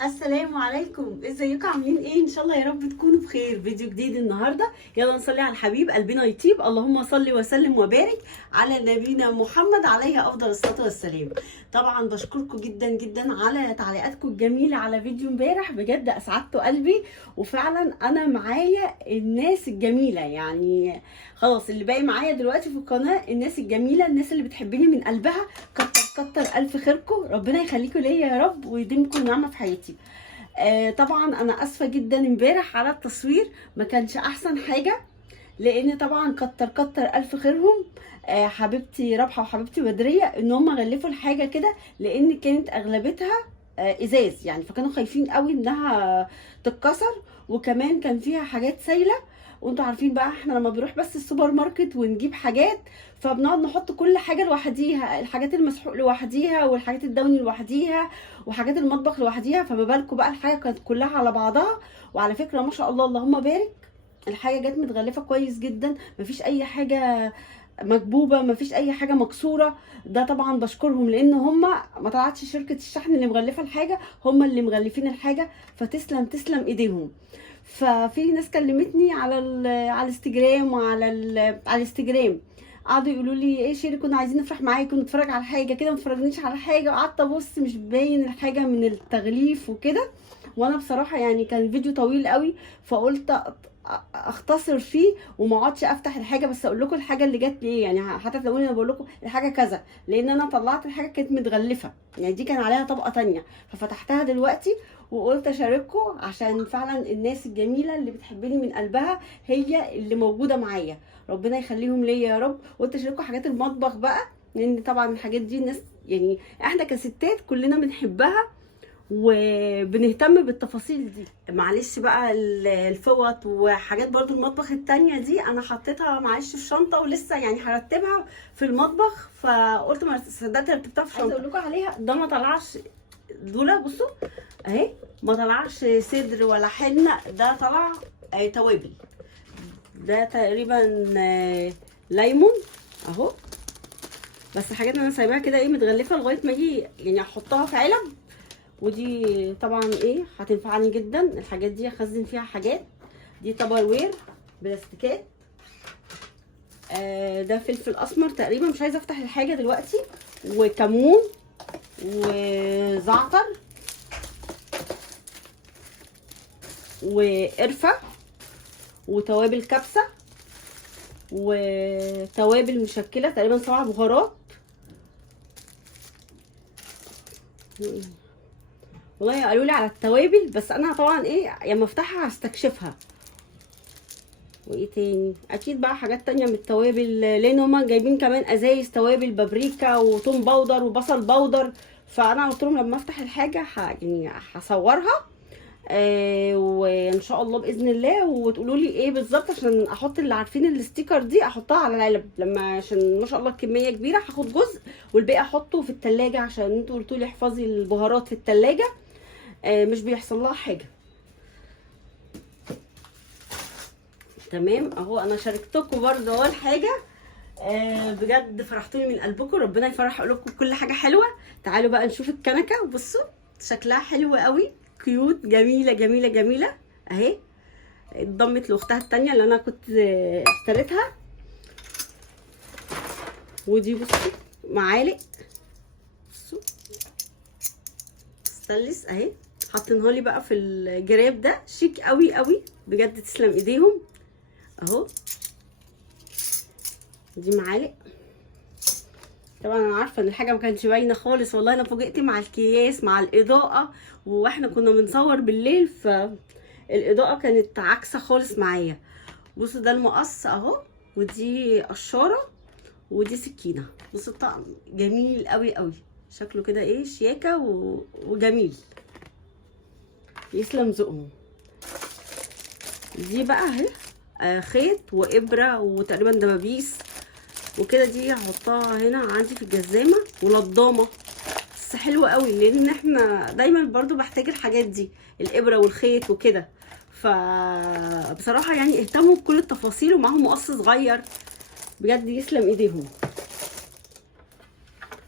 السلام عليكم، ازيكم عاملين ايه؟ ان شاء الله يا رب تكونوا بخير. فيديو جديد النهارده، يلا نصلي على الحبيب قلبنا يطيب. اللهم صل وسلم وبارك على نبينا محمد عليه افضل الصلاه والسلام. طبعا بشكركم جدا جدا على تعليقاتكم الجميله على فيديو امبارح، بجد اسعدتوا قلبي. وفعلا انا معايا الناس الجميله، يعني خلاص اللي باقي معايا دلوقتي في القناه الناس الجميله، الناس اللي بتحبني من قلبها. كتر كتر الف خيركم، ربنا يخليكم ليا يا رب ويديمكم النعمه في حياتي. طبعا انا اسفه جدا امبارح على التصوير، ما كانش احسن حاجه، لان طبعا كتر كتر الف خيرهم. حبيبتي رابحه وحبيبتي بدريه ان هم غلفوا الحاجه كده، لان كانت اغلبتها ازاز يعني، فكانوا خايفين قوي انها تتكسر. وكمان كان فيها حاجات سايله، وانتوا عارفين بقى احنا لما بنروح بس السوبر ماركت ونجيب حاجات، فبنقعد نحط كل حاجه لوحديها، الحاجات المسحوق لوحديها والحاجات الدوني لوحديها وحاجات المطبخ لوحديها، فما بالكم بقى الحاجه كانت كلها على بعضها. وعلى فكره ما شاء الله اللهم بارك، الحاجه جت متغلفه كويس جدا، مفيش اي حاجه مكبوبه، مفيش اي حاجه مكسوره. ده طبعا بشكرهم، لان هم ما طلعتش شركه الشحن اللي مغلفه الحاجه، هم اللي مغلفين الحاجه، فتسلم تسلم ايديهم. ففي ناس كلمتني على على الانستجرام على الانستجرام، قعدوا يقولوا لي ايه شيري، كنا عايزين نفرح معاكي ونتفرج على حاجه كده، ما اتفرجنيش على حاجه. وقعدت ابص مش باين الحاجه من التغليف وكده، وانا بصراحه يعني كان فيديو طويل قوي، فقلت اختصر فيه وما اقعدش افتح الحاجه، بس اقول لكم الحاجه اللي جت لي ايه يعني. حتى تلاقوني انا بقول لكم الحاجه كذا، لان انا طلعت الحاجه كانت متغلفه يعني، دي كان عليها طبقه تانية، ففتحتها دلوقتي وقلت اشارككم، عشان فعلا الناس الجميله اللي بتحبني من قلبها هي اللي موجوده معايا، ربنا يخليهم ليا يا رب. قلت اشارككم حاجات المطبخ بقى، لان طبعا الحاجات دي الناس يعني احنا كستات كلنا بنحبها وبنهتم بالتفاصيل دي. معلش بقى الفوط وحاجات برضو المطبخ التانية دي انا حطيتها معلش في شنطة، ولسه يعني هرتبها في المطبخ، فقلت ما صدقت رتبتها في شنطة. عايزه اقول لكم عليها، ده ما طلعش دول، بصوا اهي، ما طلعش صدر ولا حنة، ده طلع توابل. ده تقريبا ليمون اهو، بس حاجات انا سايباها كده ايه متغلفه لغايه ما اجي يعني احطها في علب. ودي طبعا ايه هتنفعني جدا، الحاجات دي اخزن فيها حاجات. دي تبر وير بلاستيكات. ده فلفل اسمر تقريبا، مش عايزه افتح الحاجه دلوقتي. وكمون وزعتر وقرفه وتوابل كبسه وتوابل مشكله تقريبا 7 بهارات. والله قالوا لي على التوابل، بس انا طبعا ايه لما افتحها هستكشفها. وايه تاني، اكيد بقى حاجات تانية من التوابل، لان هما جايبين كمان ازايز توابل بابريكا وتوم باودر وبصل باودر. فانا قلت لهم لما افتح الحاجه يعني هصورها، وان شاء الله باذن الله، وتقولوا لي ايه بالظبط، عشان احط اللي عارفين الستيكر دي احطها على العلب، لما عشان ما شاء الله كميه كبيره هاخد جزء والباقي احطه في التلاجة، عشان انتوا قلتوا لي احفظي البهارات في التلاجة، مش بيحصل لها حاجه. تمام اهو، انا شاركتكم برضه اول حاجه. بجد فرحتوني من قلبكم، ربنا يفرح قلوبكم بكل حاجه حلوه. تعالوا بقى نشوف الكنكه، بصوا شكلها حلو قوي، كيوت، جميله جميله جميله اهي. اتضمت لاختها التانية اللي انا كنت اشتريتها. ودي بصوا معالق، بصوا ستانلس اهي، حاطينها لي بقى في الجراب ده، شيك قوي قوي بجد، تسلم ايديهم اهو. دي معالق، طبعا انا عارفه ان الحاجه ما كانتش باينه خالص، والله انا فوجئت مع الكياس مع الاضاءه، واحنا كنا بنصور بالليل فالاضاءه كانت عكسه خالص معايا. بصوا ده المقص اهو، ودي قشاره، ودي سكينه. بصوا الطقم جميل قوي قوي، شكله كده ايه شياكه وجميل، يسلم ذوقهم. دي بقى اهي خيط وابره وتقريبا دبابيس وكده، دي هحطها هنا عندي في الجزامه، ولضامه، بس حلوه قوي لان احنا دايما برضو بحتاج الحاجات دي، الابره والخيط وكده. فبصراحه يعني اهتموا بكل التفاصيل، ومعاهم مقص صغير، بجد يسلم ايديهم.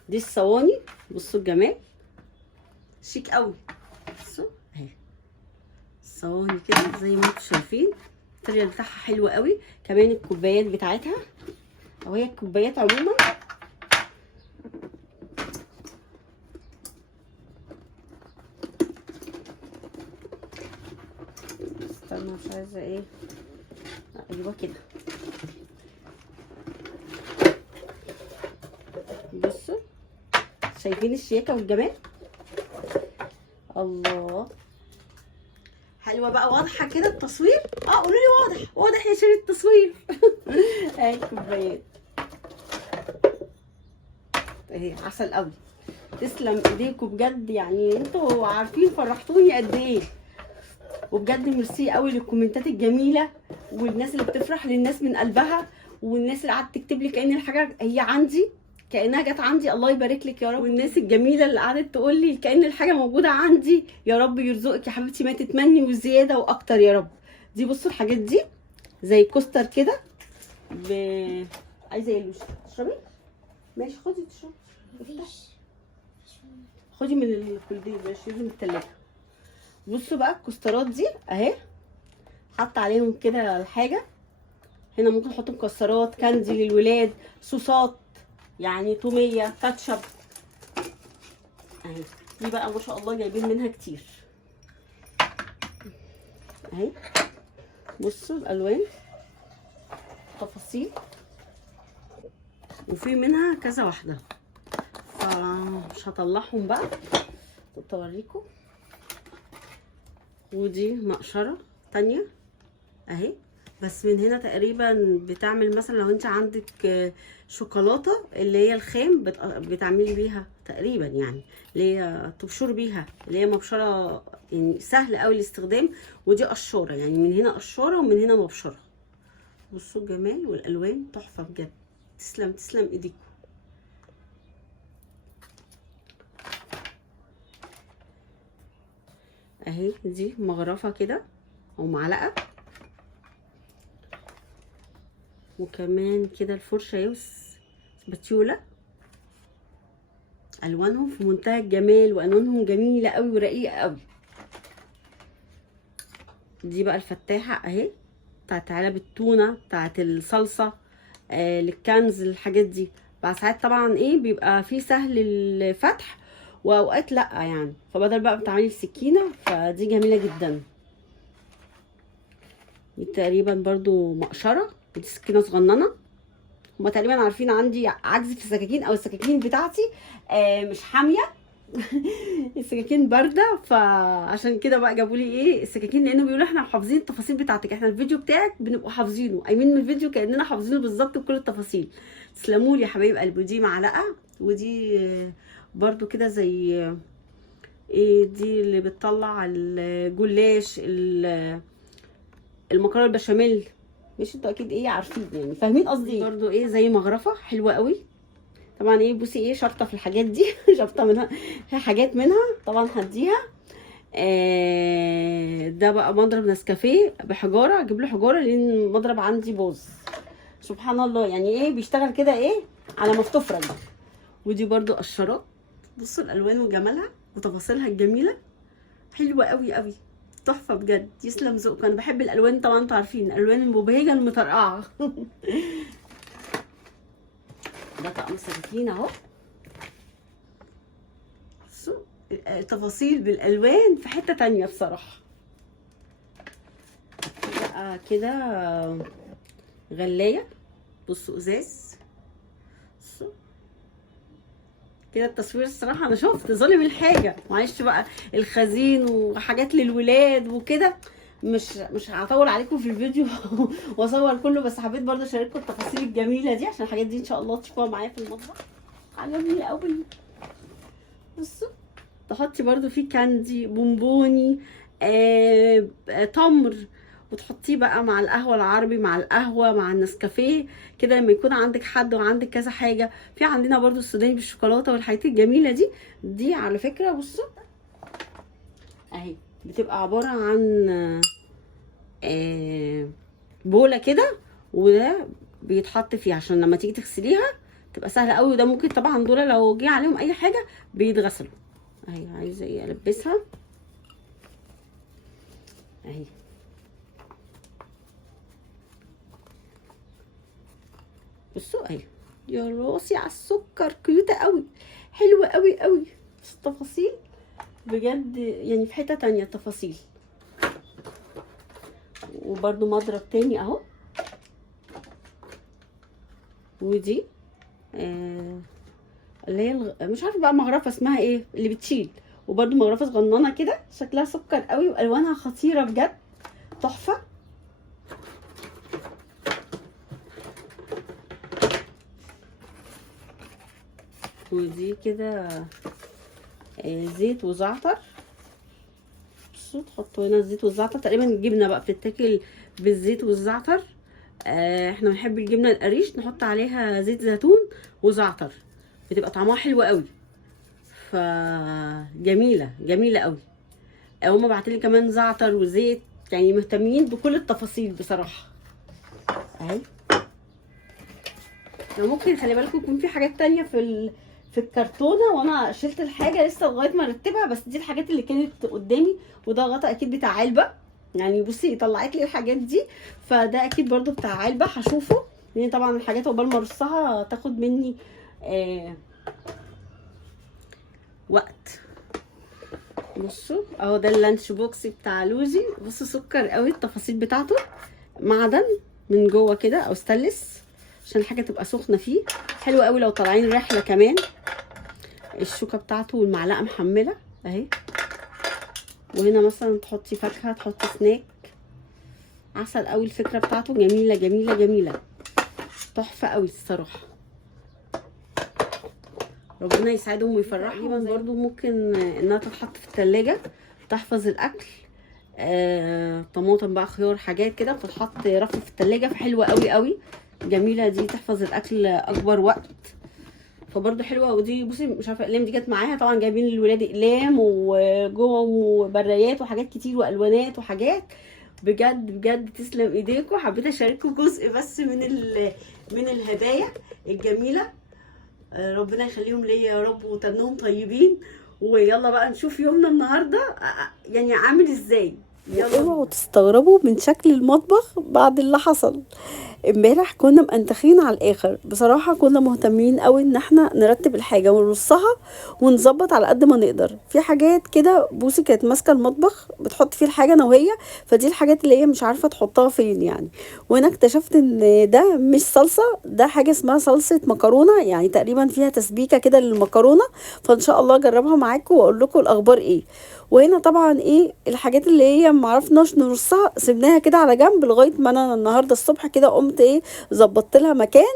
دي الصواني، بصوا الجمال، شيك قوي، بصوا صواني كده زي ما انتم شايفين. الطريقه بتاعها حلوه قوي. كمان الكوبايات بتاعتها، او هي الكوبايات عموما استنى مش عايزه ايه، ايوه كده. بصوا شايفين الشياكه والجمال؟ الله، حلوه بقى. واضحه كده التصوير؟ قولوا لي واضح. واضح يا شيرين التصوير. اهي الكوبايات اهي عسل قوي. تسلم ايديكم بجد، يعني انتوا عارفين فرحتوني قد ايه. وبجد ميرسي قوي للكومنتات الجميله، والناس اللي بتفرح للناس من قلبها، والناس اللي قعدت تكتب لي كأن الحاجه هي عندي، كأنها جت عندي. الله يبارك لك يا رب. والناس الجميله اللي قعدت تقول لي كأن الحاجه موجوده عندي. يا رب يرزقك يا حبيبتي ما تتمني وزياده واكتر يا رب. دي بصوا الحاجات دي زي كوستر كده عايزه ايه؟ تشربي؟ ماشي خدي تشربي. خدي من الكولدير ماشي، من التلاجة. بصوا بقى الكوسترات دي اهي، حط عليهم كده الحاجه. هنا ممكن نحط مكسرات، كاندي للولاد، صوصات يعني توميه، كاتشب اهي. دي بقى ما شاء الله جايبين منها كتير اهي. بصوا الالوان، تفاصيل، وفي منها كذا واحده، فمش هطلعهم بقى، كنت اوريكم. ودي مقشره تانية اهي، بس من هنا تقريبا بتعمل مثلا لو انت عندك شوكولاته اللي هي الخام بتعملي بيها تقريبا، يعني اللي هي تبشر بيها، اللي هي مبشره يعني سهل قوي الاستخدام. ودي قشاره، يعني من هنا قشاره ومن هنا مبشره. بصوا الجمال والالوان تحفه بجد. تسلم ايديكم. اهي دي مغرفه كده او معلقه، وكمان كده الفرشه يوس بتيوله. الوانهم في منتهى الجمال، والوانهم جميله قوي ورقيقه قوي. دي بقى الفتاحه اهي، بتاعت علب التونه، بتاعت الصلصه، للكنز، الحاجات دي. بقى ساعات طبعا ايه بيبقى فيه سهل الفتح، واوقات لا يعني، فبدل بقى بتعملي السكينه، فدي جميله جدا. دي تقريبا برضو مقشره، ودي سكينه صغننه. هما تقريبا عارفين عندي عجز في السكاكين، او السكاكين بتاعتي مش حاميه. السكاكين بارده، فعشان كده بقى جابوا لي ايه السكاكين، لانه بيقولوا احنا حافظين التفاصيل بتاعتك، احنا الفيديو بتاعك بنبقى حافظينه، قايمين من الفيديو كاننا حافظينه بالظبط بكل التفاصيل. تسلموا لي يا حبايب قلبي. ودي معلقه، ودي برضو كده زي ايه، دي اللي بتطلع الجلاش، المكرونه البشاميل. مش انتوا اكيد ايه عارفين يعني فاهمين قصدي ايه. برضو ايه زي مغرفه حلوه قوي. طبعا ايه بصي ايه شرطه في الحاجات دي. شرطه منها، في حاجات منها طبعا هديها. ده بقى مضرب نسكافيه بحجاره، اجيب له حجاره لان المضرب عندي باظ. سبحان الله، يعني ايه بيشتغل كده ايه على ما بتفرج. ودي برضو قشرات. بصوا الالوان وجمالها وتفاصيلها الجميله، حلوه قوي قوي، تحفه بجد. يسلم ذوقك. انا بحب الالوان طبعا، انتوا عارفين الالوان المبهجه المطرقعه. ده طقم سكاكين اهو. بصوا التفاصيل بالالوان في حته تانية بصراحه. بقى كده غلايه، بصوا ازاز. بصوا كده التصوير الصراحه انا شفت ظالم الحاجه، معلش بقى الخزين وحاجات للولاد وكده، مش هطول عليكم في الفيديو واصور كله، بس حبيت برضه اشارككم التفاصيل الجميله دي، عشان الحاجات دي ان شاء الله تشوفوها معايا في المطبخ. عجبني قوي. بصوا تحطي برضه فيه كاندي، بونبوني، تمر، وتحطيه بقى مع القهوه العربي، مع القهوه، مع النسكافيه كده، لما يكون عندك حد وعندك كذا حاجه. في عندنا برضو السوداني بالشوكولاته والحاجات الجميله دي على فكره. بصوا اهي بتبقى عباره عن بوله كده، وده بيتحط فيها عشان لما تيجي تغسليها تبقى سهله قوي. وده ممكن طبعا دول لو جه عليهم اي حاجه بيتغسلوا. اهي عايزه ايه البسها اهي. بصوا اهي، يا راسي على السكر، كيوتة قوي، حلوة قوي قوي. بس التفاصيل بجد يعني في حتة تانية التفاصيل. وبرده مضرب تاني اهو. ودي اللي هي مش عارفه بقى مغرفه اسمها ايه اللي بتشيل، وبرده مغرفه صغننه كده، شكلها سكر قوي والوانها خطيره بجد، تحفه. ودي كده زيت وزعتر. بصوا تحطوا هنا الزيت والزعتر، تقريبا الجبنه بقى بتتاكل بالزيت والزعتر. احنا بنحب الجبنه القريش نحط عليها زيت زيتون وزعتر، بتبقى طعمها حلو قوي، فجميله جميله قوي. هما بعتلي كمان زعتر وزيت، يعني مهتمين بكل التفاصيل بصراحه. اهي. لو ممكن خلي بالكم يكون في حاجات تانية في الكرتونه، وانا شلت الحاجه لسه لغايه ما ارتبها، بس دي الحاجات اللي كانت قدامي. وده غطا اكيد بتاع علبه، يعني بصي طلعت لي الحاجات دي، فده اكيد برضو بتاع علبه هشوفه، لان طبعا الحاجات عقبال ما ارصها تاخد مني وقت. بصوا اهو ده اللانش بوكس بتاع لوزي. بصوا سكر قوي، التفاصيل بتاعته معدن من جوه كده او ستانلس عشان الحاجه تبقى سخنه فيه، حلو قوي لو طالعين رحله كمان. الشوكه بتاعته والمعلقه محمله اهي. وهنا مثلا تحطي فاكهه، تحطي سناك، عسل قوي. الفكره بتاعته جميله جميله جميله، تحفه قوي الصراحه. ربنا يسعدهم ويفرحهم. برضو ممكن انها تتحط في التلاجة تحفظ الاكل. طماطم بقى، خيار، حاجات كده بتتحط رف في التلاجة، فحلوه قوي قوي، جميله دي، تحفظ الاكل اكبر وقت، فبرضو حلوه. ودي بصي مش عارفه اقلام دي جت معاها، طبعا جايبين للولاد اقلام وجوه وبرايات وحاجات كتير والوانات وحاجات، بجد بجد تسلم ايديكم. حبيت اشارككم جزء بس من الهدايا الجميله. ربنا يخليهم ليا يا رب وتنهم طيبين. ويلا بقى نشوف يومنا النهارده يعني عامل ازاي. اوعوا تستغربوا من شكل المطبخ بعد اللي حصل امبارح. كنا مأنتخين على الاخر بصراحه، كنا مهتمين قوي ان احنا نرتب الحاجه ونرصها ونظبط على قد ما نقدر. في حاجات كده بوسي كانت ماسكه المطبخ بتحط فيه الحاجه انا وهي، فدي الحاجات اللي هي مش عارفه تحطها فين يعني. وانا اكتشفت ان ده مش صلصه، ده حاجه اسمها صلصه مكرونه، يعني تقريبا فيها تسبيكه كده للمكرونه، فان شاء الله اجربها معاكم واقول لكم الاخبار ايه. وهنا طبعا ايه الحاجات اللي هي معرفناش نرصها سيبناها كده على جنب لغايه ما انا النهارده الصبح كده قمت ايه ظبطت لها مكان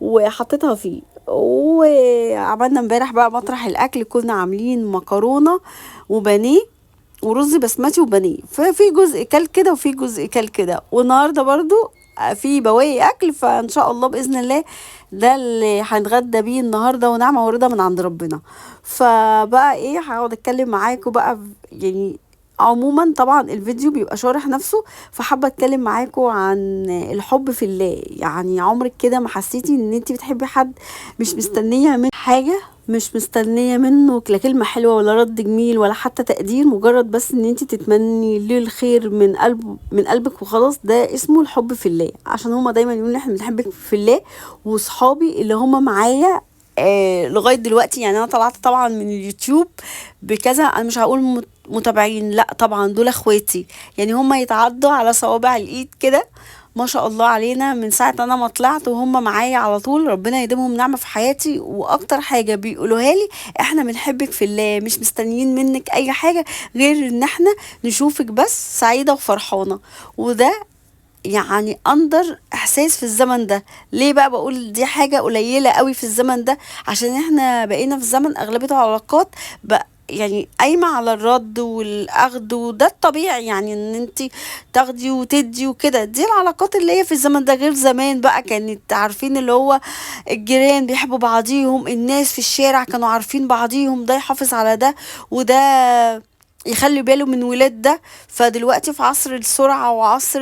وحطيتها فيه. وعملنا امبارح بقى مطرح الاكل، كنا عاملين مكرونه وبانيه ورز بسمتي وبانيه، ففي جزء كل كده وفي جزء كل كده. والنهارده برضو في بواقي اكل، فان شاء الله باذن الله ده اللي هنتغدى بيه النهارده، ونعمه ورده من عند ربنا. فبقى ايه هقعد اتكلم معاكم بقى يعني عموما. طبعا الفيديو بيبقى شارح نفسه، فحابه اتكلم معاكم عن الحب في الله. يعني عمرك كده ما حسيتي ان انت بتحبي حد مش مستنيه منه حاجه، مش مستنيه منه لا كلمه حلوه ولا رد جميل ولا حتى تقدير، مجرد بس ان انت تتمني له الخير من قلبك وخلاص؟ ده اسمه الحب في الله. عشان هما دايما يقولوا احنا بنحبك في الله. وصحابي اللي هما معايا لغايه دلوقتي، يعني انا طلعت طبعا من اليوتيوب بكذا، انا مش هقول متابعين، لا طبعا دول اخواتي، يعني هما يتعدوا على صوابع الايد كده، ما شاء الله علينا. من ساعه انا ما طلعت وهم معايا على طول، ربنا يديمهم نعمه في حياتي. واكتر حاجه بيقولوها لي احنا بنحبك في الله، مش مستنيين منك اي حاجه غير ان احنا نشوفك بس سعيده وفرحانه. وده يعني اندر احساس في الزمن ده. ليه بقى بقول دي حاجة قليلة قوي في الزمن ده؟ عشان احنا بقينا في زمن اغلبيته علاقات بقى يعني قايمة على الرد والاخد، وده الطبيعي، يعني ان انت تاخدي وتدي وكده. دي العلاقات اللي هي في الزمن ده، غير زمان بقى كانت عارفين اللي هو الجيران بيحبوا بعضيهم، الناس في الشارع كانوا عارفين بعضيهم، ده يحافظ على ده وده يخلي باله من ولاد ده. فدلوقتي في عصر السرعة وعصر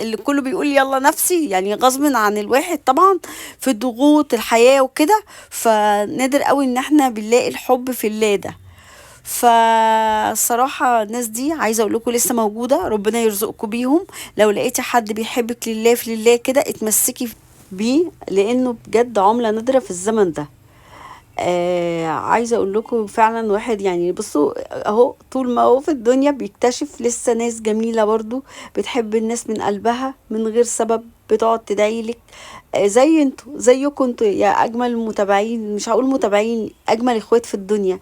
اللي كله بيقول يلا نفسي، يعني غصب عن الواحد طبعا في ضغوط الحياة وكده، فنادر قوي ان احنا بنلاقي الحب في الله ده. فالصراحة الناس دي عايزة اقول لكم لسه موجودة، ربنا يرزقكم بيهم. لو لقيتي حد بيحبك لله في لله كده اتمسكي بيه، لانه بجد عملة نادرة في الزمن ده. عايزة اقول لكم فعلا واحد يعني بصوا اهو طول ما هو في الدنيا بيكتشف لسه ناس جميلة برضو بتحب الناس من قلبها من غير سبب، بتقعد تدعي لك. زي انتوا زيكم انتوا يا اجمل متابعين، مش هقول متابعين، اجمل اخوات في الدنيا.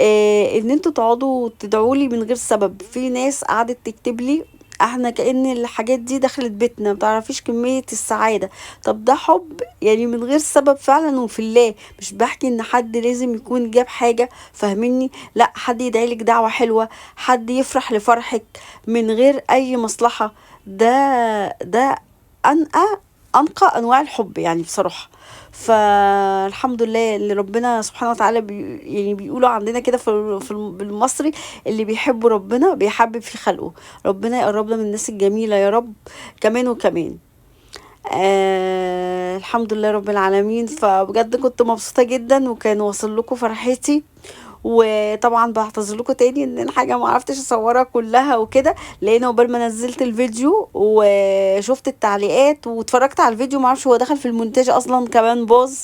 ان انتوا تقعدوا تدعوا لي من غير سبب. في ناس قعدت تكتب لي احنا كأن الحاجات دي دخلت بيتنا، متعرفيش كمية السعادة. طب ده حب يعني من غير سبب فعلا وفي الله. مش بحكي ان حد لازم يكون جاب حاجة، فاهميني؟ لا، حد يدعيلك دعوة حلوة، حد يفرح لفرحك من غير اي مصلحة. ده انقى انقى انواع الحب يعني بصراحة. فالحمد لله اللي ربنا سبحانه وتعالى يعني بيقولوا عندنا كده بالمصري، اللي بيحب ربنا بيحبب في خلقه. ربنا يقربنا من الناس الجميلة يا رب، كمان وكمان. الحمد لله رب العالمين. فبجد كنت مبسوطة جدا وكان واصل لكم فرحتي. وطبعا بعتذر لكم تاني ان الحاجه ما عرفتش اصورها كلها وكده، لان عقبال ما نزلت الفيديو وشفت التعليقات واتفرجت على الفيديو، ما اعرفش هو دخل في المونتاج اصلا كمان باظ،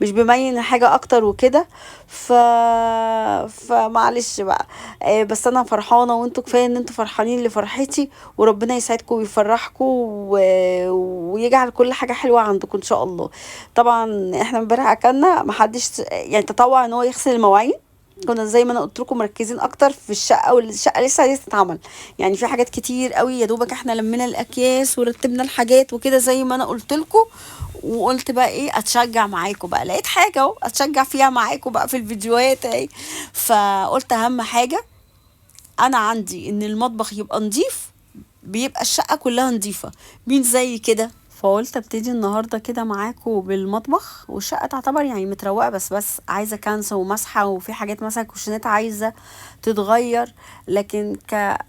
مش بيبين حاجة اكتر وكده. ف فمعلش بقى. بس انا فرحانة وانتوا كفاية ان انتوا فرحانين لفرحتي، وربنا يسعدكم ويفرحكم ويجعل كل حاجة حلوة عندكم ان شاء الله. طبعا احنا امبارح اكلنا محدش يعني تطوع ان هو يغسل المواعين. كنا زي ما انا قلت لكم مركزين اكتر في الشقه، والشقه لسه عايزه تتعمل. يعني في حاجات كتير قوي، يا دوبك احنا لمينا الاكياس ورتبنا الحاجات وكده زي ما انا قلت لكم. وقلت بقى ايه اتشجع معاكم بقى، لقيت حاجه اهو اتشجع فيها معاكم بقى في الفيديوهات اهي. فقلت اهم حاجه انا عندي ان المطبخ يبقى نظيف، بيبقى الشقه كلها نظيفه. مين زي كده؟ فقلت ابتدي النهارده كده معاكم بالمطبخ. والشقه تعتبر يعني متروقه، بس عايزه كنسه ومسحه، وفي حاجات مثلا كوشنات عايزه تتغير. لكن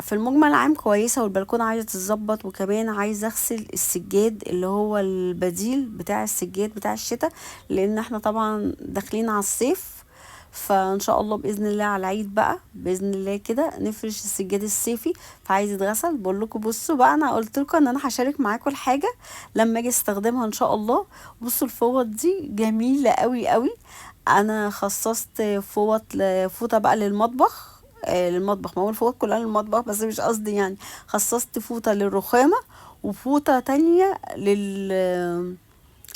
في المجمل العام كويسه، والبلكونه عايزه تتظبط. وكمان عايزه اغسل السجاد اللي هو البديل بتاع السجاد بتاع الشتاء، لان احنا طبعا داخلين على الصيف. فان شاء الله باذن الله على العيد بقى باذن الله كده نفرش السجاد الصيفي. فعايز يتغسل. بقول لكم بصوا بقى، انا قلت لكم ان انا هشارك معاكم الحاجه لما اجي استخدمها ان شاء الله. بصوا الفوط دي جميله قوي قوي. انا خصصت فوطه بقى للمطبخ. للمطبخ، ما هو الفوط كلها للمطبخ بس مش قصدي يعني. خصصت فوطه للرخامه، وفوطه تانية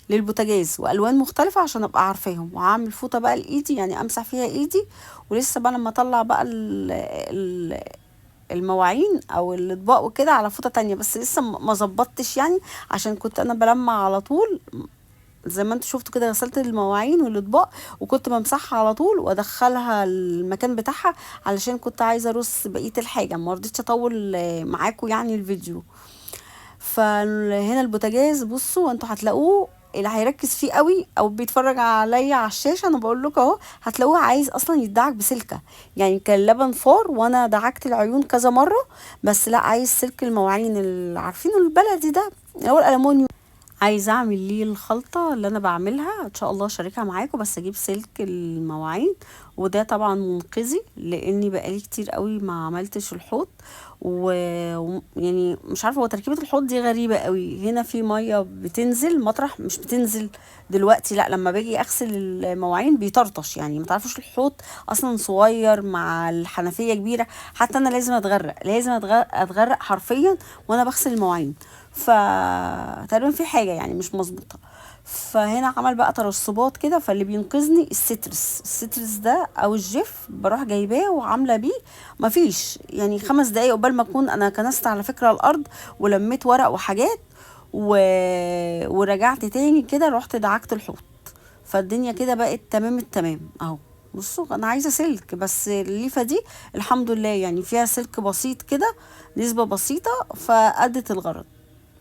للبوتاجاز، والوان مختلفه عشان ابقى عارفاهم. وهعمل فوطه بقى لايدي يعني امسح فيها ايدي. ولسه بقى لما اطلع بقى المواعين او الاطباق وكده على فوطه تانية، بس لسه ما ظبطتش يعني. عشان كنت انا بلمع على طول زي ما انتوا شفتوا كده، غسلت المواعين والاطباق وكنت بمسحها على طول وادخلها المكان بتاعها، علشان كنت عايزه ارص بقيه الحاجه، ما رضيتش اطول معاكم يعني الفيديو. فهنا البوتاجاز بصوا انتوا هتلاقوه اللي هيركز فيه قوي او بيتفرج عليا على الشاشه، انا بقول لكم اهو هتلاقوه عايز اصلا يدعك بسلكه. يعني كان لبن فار وانا دعكت العيون كذا مره، بس لا، عايز سلك المواعين اللي عارفينه البلدي ده اللي هو الالومنيوم. عايزه اعمل ليه الخلطه اللي انا بعملها ان شاء الله اشاركها معاكم، بس اجيب سلك المواعين. وده طبعا منقذي لاني بقالي كتير قوي ما عملتش الحوض. يعني مش عارفه، هو تركيبه الحوض دي غريبه قوي. هنا في ميه بتنزل مطرح مش بتنزل دلوقتي، لا لما باجي اغسل المواعين بيطرطش. يعني ما تعرفوش الحوض اصلا صغير مع الحنفيه كبيره. حتى انا لازم اتغرق لازم اتغرق حرفيا وانا بغسل المواعين. فتقريبا في حاجه يعني مش مظبوطه. فهنا عمل بقى ترسبات كده، فاللي بينقذني السترس ده او الجيف، بروح جايباه وعامله بيه. مفيش يعني 5 دقايق قبل ما اكون انا كنست على فكره على الارض ولميت ورق وحاجات و... ورجعت تاني كده رحت دعكت الحوض. فالدنيا كده بقت تمام التمام اهو. بصوا انا عايزه سلك، بس الليفه دي الحمد لله يعني فيها سلك بسيط كده، نسبه بسيطه فادت الغرض.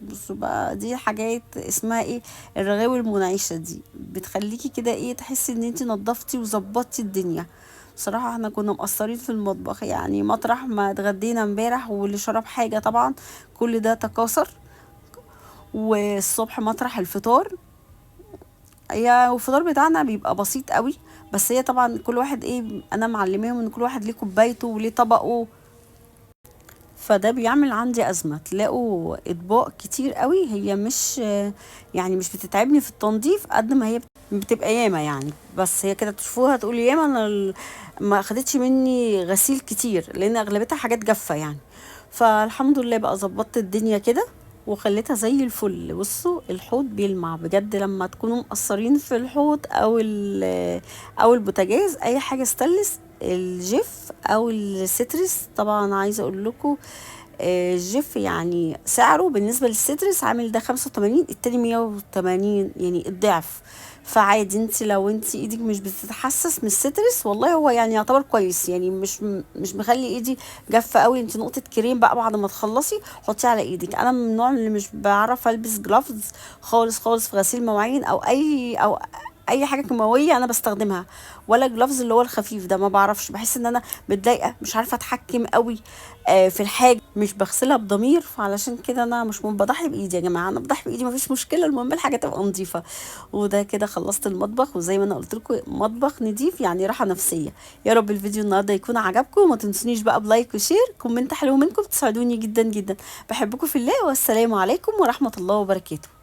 بصوا بقى دي حاجات اسمها ايه، الرغاوي المنعشة دي بتخليكي كده ايه تحسي ان انتي نضفتي وظبطتي الدنيا. بصراحة احنا كنا مقصرين في المطبخ يعني، مطرح ما اتغدينا امبارح واللي شرب حاجة طبعا كل ده تكاثر. والصبح مطرح الفطار هي والفطار بتاعنا بيبقى بسيط قوي، بس هي طبعا كل واحد ايه، انا معلماهم ان كل واحد ليه كوبايته وليه طبقه، فده بيعمل عندي أزمة. تلاقوا أطباق كتير قوي، هي مش يعني مش بتتعبني في التنظيف قد ما هي بتبقى ياما يعني، بس هي كده تشوفوها تقول ياما. أنا ما أخدتش مني غسيل كتير لأن أغلبيتها حاجات جافة يعني. فالحمد لله بقى ظبطت الدنيا كده وخليتها زي الفل. بصوا الحوض بيلمع بجد لما تكونوا مقصرين في الحوض او البوتاجاز، اي حاجه استانلس، الجيف او السترس. طبعا عايزه اقول لكم الجيف يعني سعره بالنسبه للسترس عامل ده 85، التاني 180، يعني الضعف. فعادي انت لو انت ايدك مش بتتحسس من السترس، والله هو يعني يعتبر كويس، يعني مش مخلي ايدي جافه قوي. انت نقطه كريم بقى بعد ما تخلصي حطيه على ايدك. انا من النوع اللي مش بعرف البس جلافز خالص خالص في غسيل مواعين او اي حاجه كيماويه انا بستخدمها، ولا جلافز اللي هو الخفيف ده. ما بعرفش، بحس ان انا متضايقه، مش عارفه اتحكم قوي في الحاجه، مش بغسلها بضمير. فعلشان كده انا مش بضحي بايدي يا جماعه، انا بضحي بايدي مفيش مشكله، المهم الحاجه تبقى نظيفه. وده كده خلصت المطبخ، وزي ما انا قلت لكم مطبخ نضيف يعني راحه نفسيه. يا رب الفيديو النهارده يكون عجبكم، وما تنسونيش بقى بلايك وشير، كومنت حلو منكم بتساعدوني جدا جدا. بحبكم في الله، والسلام عليكم ورحمه الله وبركاته.